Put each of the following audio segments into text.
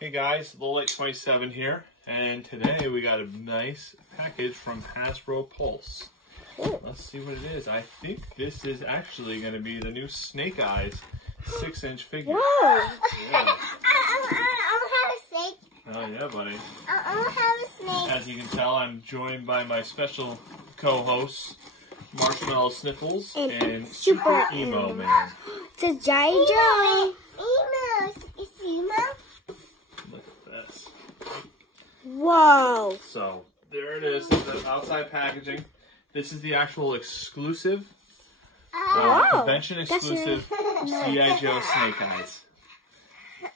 Hey guys, Lowlight27 here, and today we got a nice package from Hasbro Pulse. Let's see what it is. I think this is actually going to be the new Snake Eyes 6-inch figure. Whoa! Yeah. I'll have a snake. Oh yeah, buddy. I'll have a snake. As you can tell, I'm joined by my special co-hosts, Marshmallow Sniffles and Super Emo Man. It's a G.I. Joe. Emo. It's Emo. Look at this. Whoa. So, there it is, the outside packaging. This is the actual exclusive, convention exclusive G.I. Joe Snake Eyes. You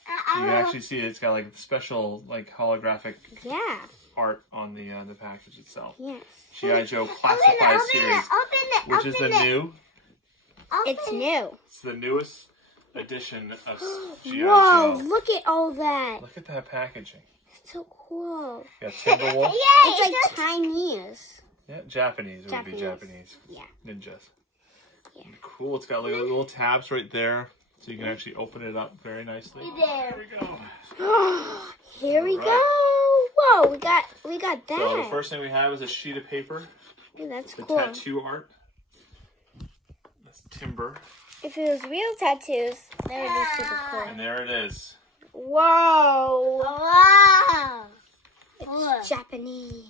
can actually see it's got like special like holographic art on the package itself. Yes. G.I. Joe Classified Series, which is the new. It's new. It's the newest edition of G.I. Whoa! Joe. Look at all that. Look at that packaging. It's so cool. You got Timberwolf. It's like Chinese. Yeah, Japanese. It would be Japanese. Yeah. Ninjas. Yeah. Cool. It's got like little tabs right there, so you can actually open it up very nicely. There. Here we go. Here we go. Whoa! We got that. So the first thing we have is a sheet of paper. Ooh, that's The cool. tattoo art. That's timber. If it was real tattoos, that would be super cool. And there it is. Whoa! Wow! It's Japanese.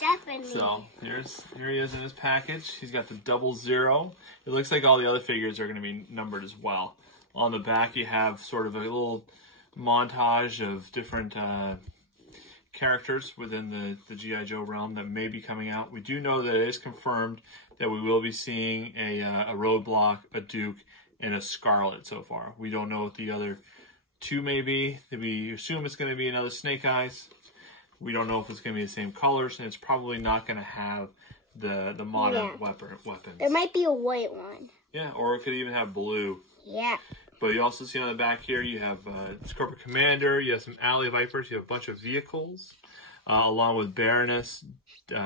Japanese. So here he is in his package. He's got the 00. It looks like all the other figures are going to be numbered as well. On the back you have sort of a little montage of different characters within the G.I. Joe realm that may be coming out. We do know that it is confirmed that we will be seeing a Roadblock, a Duke, and a Scarlet so far. We don't know what the other two may be. We assume it's going to be another Snake Eyes. We don't know if it's going to be the same colors, and it's probably not going to have the modern weapons. There might be a white one. Yeah, or it could even have blue. Yeah. But you also see on the back here, you have Corporate Commander, you have some Alley Vipers, you have a bunch of vehicles, along with Baroness, you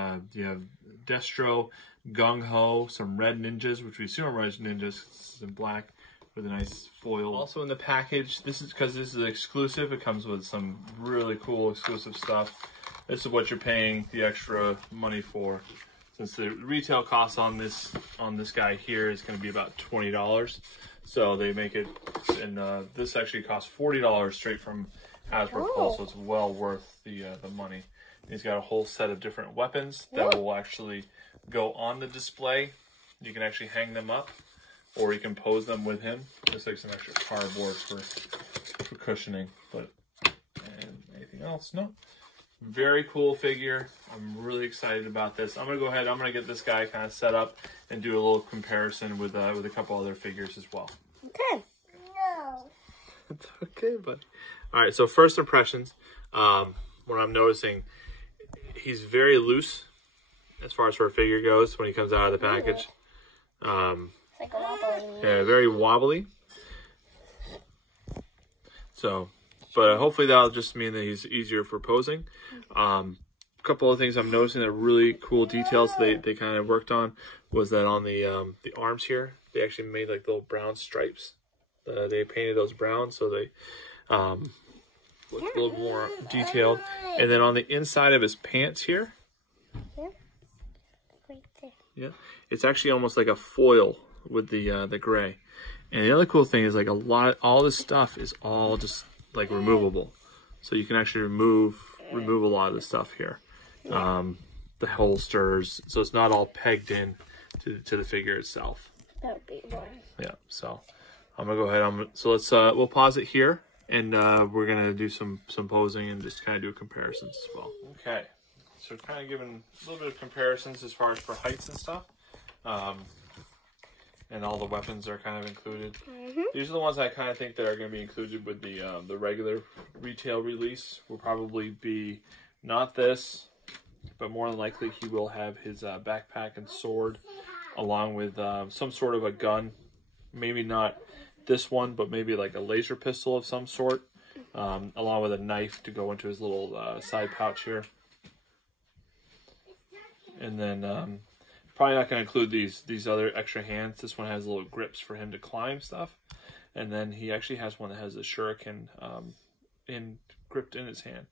have Destro, Gung Ho, some red ninjas, which we assume are red ninjas, this is in black, with a nice foil. Also in the package, this is because this is exclusive, it comes with some really cool exclusive stuff. This is what you're paying the extra money for. Since the retail cost on this guy here is going to be about $20. So they make it, and this actually costs $40 straight from Hasbro Pulse, so it's well worth the money. He's got a whole set of different weapons that will actually go on the display. You can actually hang them up, or you can pose them with him. Just like some extra cardboard for cushioning. But and anything else? No. Very cool figure. I'm really excited about this. I'm gonna go ahead. I'm gonna get this guy kind of set up and do a little comparison with a couple other figures as well. Okay. No. It's okay, buddy. All right. So first impressions. What I'm noticing, he's very loose as far as for a figure goes when he comes out of the package. It's like a wobbly. Yeah, very wobbly. So. But hopefully that'll just mean that he's easier for posing. A couple of things I'm noticing that are really cool details they kind of worked on was that on the arms here, they actually made like little brown stripes. They painted those brown so they look a little more detailed. And then on the inside of his pants here, Right there. yeah, it's actually almost like a foil with the gray. And the other cool thing is like all this stuff is all just like removable, so you can actually remove a lot of the stuff here, the holsters, so it's not all pegged in to the figure itself. That would be one. Yeah, so I'm gonna go ahead. So let's we'll pause it here, and we're gonna do some posing and just kind of do comparisons as well. Okay, so kind of giving a little bit of comparisons as far as for heights and stuff. And all the weapons are kind of included. These are the ones I kind of think that are going to be included with the regular retail release. Will probably be not this, but more than likely he will have his backpack and sword, along with some sort of a gun. Maybe not this one, but maybe like a laser pistol of some sort, along with a knife to go into his little side pouch here. And then probably not going to include these other extra hands. This one has little grips for him to climb stuff. And then he actually has one that has a shuriken gripped in his hand.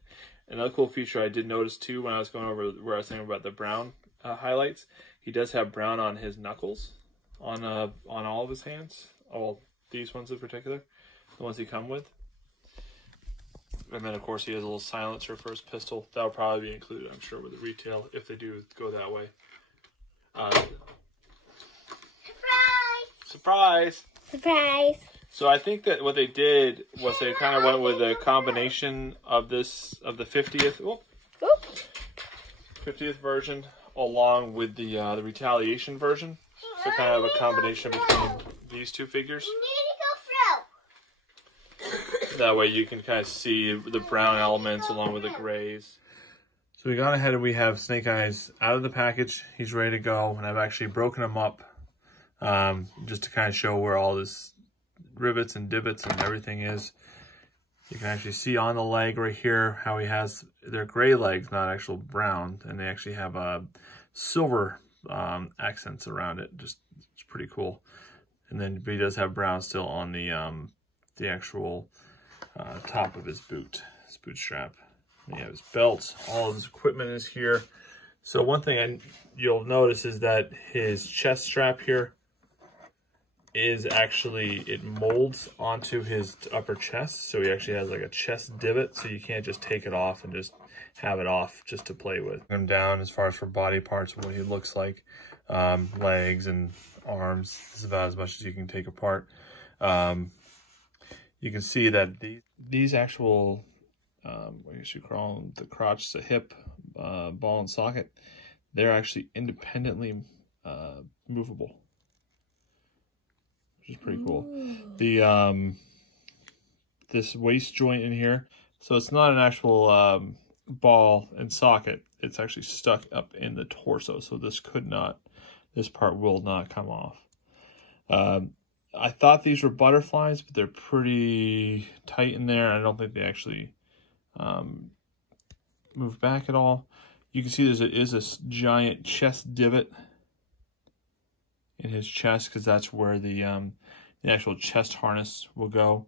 Another cool feature I did notice too when I was going over where I was saying about the brown highlights, he does have brown on his knuckles, on all of his hands. All these ones in particular, the ones he come with. And then of course he has a little silencer for his pistol. That'll probably be included, I'm sure, with the retail if they do go that way. Surprise! Surprise! So I think that what they did was they kind of went with a combination of the 50th 50th version along with the Retaliation version. So kind of a combination between these two figures. That way you can kind of see the brown elements along with the grays. So we got ahead and we have Snake Eyes out of the package. He's ready to go, and I've actually broken him up just to kind of show where all this rivets and divots and everything is. You can actually see on the leg right here how he has, they're gray legs, not actual brown, and they actually have silver accents around it. Just, it's pretty cool. And then he does have brown still on the actual top of his boot strap. And you have his belt, all of his equipment is here. So one thing you'll notice is that his chest strap here is actually, it molds onto his upper chest. So he actually has like a chest divot, so you can't just take it off and just have it off just to play with. Him down as far as for body parts, what he looks like, legs and arms, this is about as much as you can take apart. You can see that these actual, I guess you call them the crotch, the hip, ball and socket, they're actually independently movable, which is pretty cool. The this waist joint in here, so it's not an actual ball and socket, it's actually stuck up in the torso, so this part will not come off. I thought these were butterflies, but they're pretty tight in there. I don't think they actually move back at all. You can see there is this giant chest divot in his chest, because that's where the actual chest harness will go,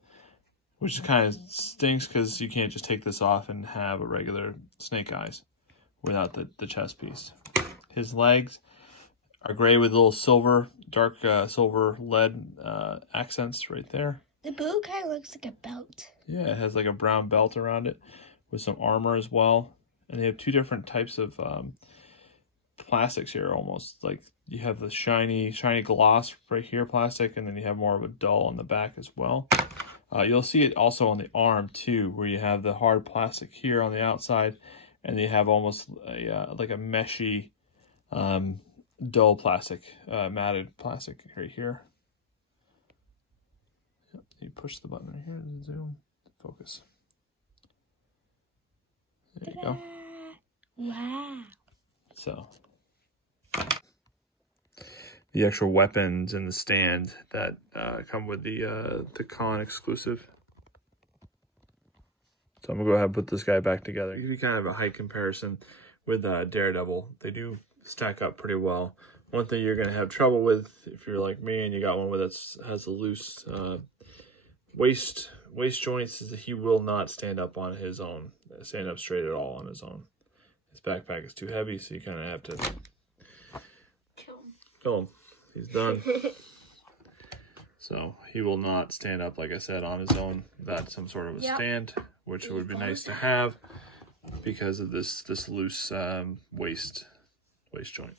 which kind of stinks because you can't just take this off and have a regular Snake Eyes without the chest piece. His legs are gray with little silver, dark silver lead accents right there. The boot kind of looks like a belt. Yeah, it has like a brown belt around it with some armor as well. And they have two different types of plastics here almost. Like you have the shiny gloss right here plastic, and then you have more of a dull on the back as well. You'll see it also on the arm too, where you have the hard plastic here on the outside, and you have almost like a meshy dull plastic, matted plastic right here. Yep, you push the button right here and zoom, focus. There you go. Wow. So the actual weapons and the stand that come with the con exclusive. So I'm gonna go ahead and put this guy back together. Give you kind of a height comparison with Daredevil. They do stack up pretty well. One thing you're gonna have trouble with if you're like me and you got one with has a loose waist joints is that he will not stand up on his own, stand up straight at all on his own. His backpack is too heavy, so you kind of have to kill him. He's done. So he will not stand up, like I said, on his own without some sort of a stand, which would be nice to have because of this loose waist joint.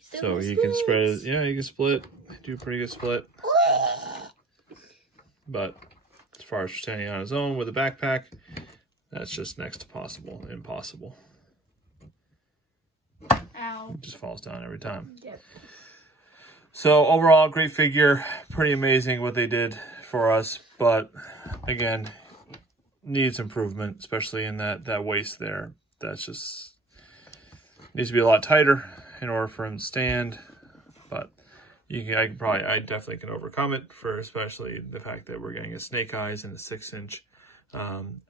So you can spread it. Yeah, you can split. Do a pretty good split. But as far as standing on his own with a backpack, that's just next to impossible. Ow. It just falls down every time. Yep. So overall, great figure. Pretty amazing what they did for us. But again, needs improvement, especially in that waist there. That's just needs to be a lot tighter in order for him to stand. But I definitely can overcome it, for especially the fact that we're getting a Snake Eyes in the 6-inch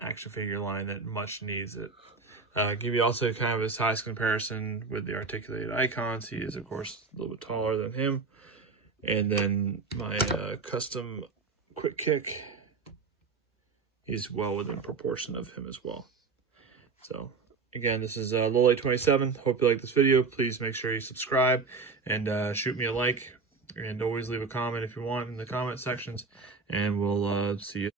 action figure line that much needs it. Give you also kind of a size comparison with the articulated icons. He is, of course, a little bit taller than him. And then my custom quick kick, he's well within proportion of him as well. So again, this is Lowlight27. Hope you like this video. Please make sure you subscribe and shoot me a like, and always leave a comment if you want in the comment sections, and we'll see you.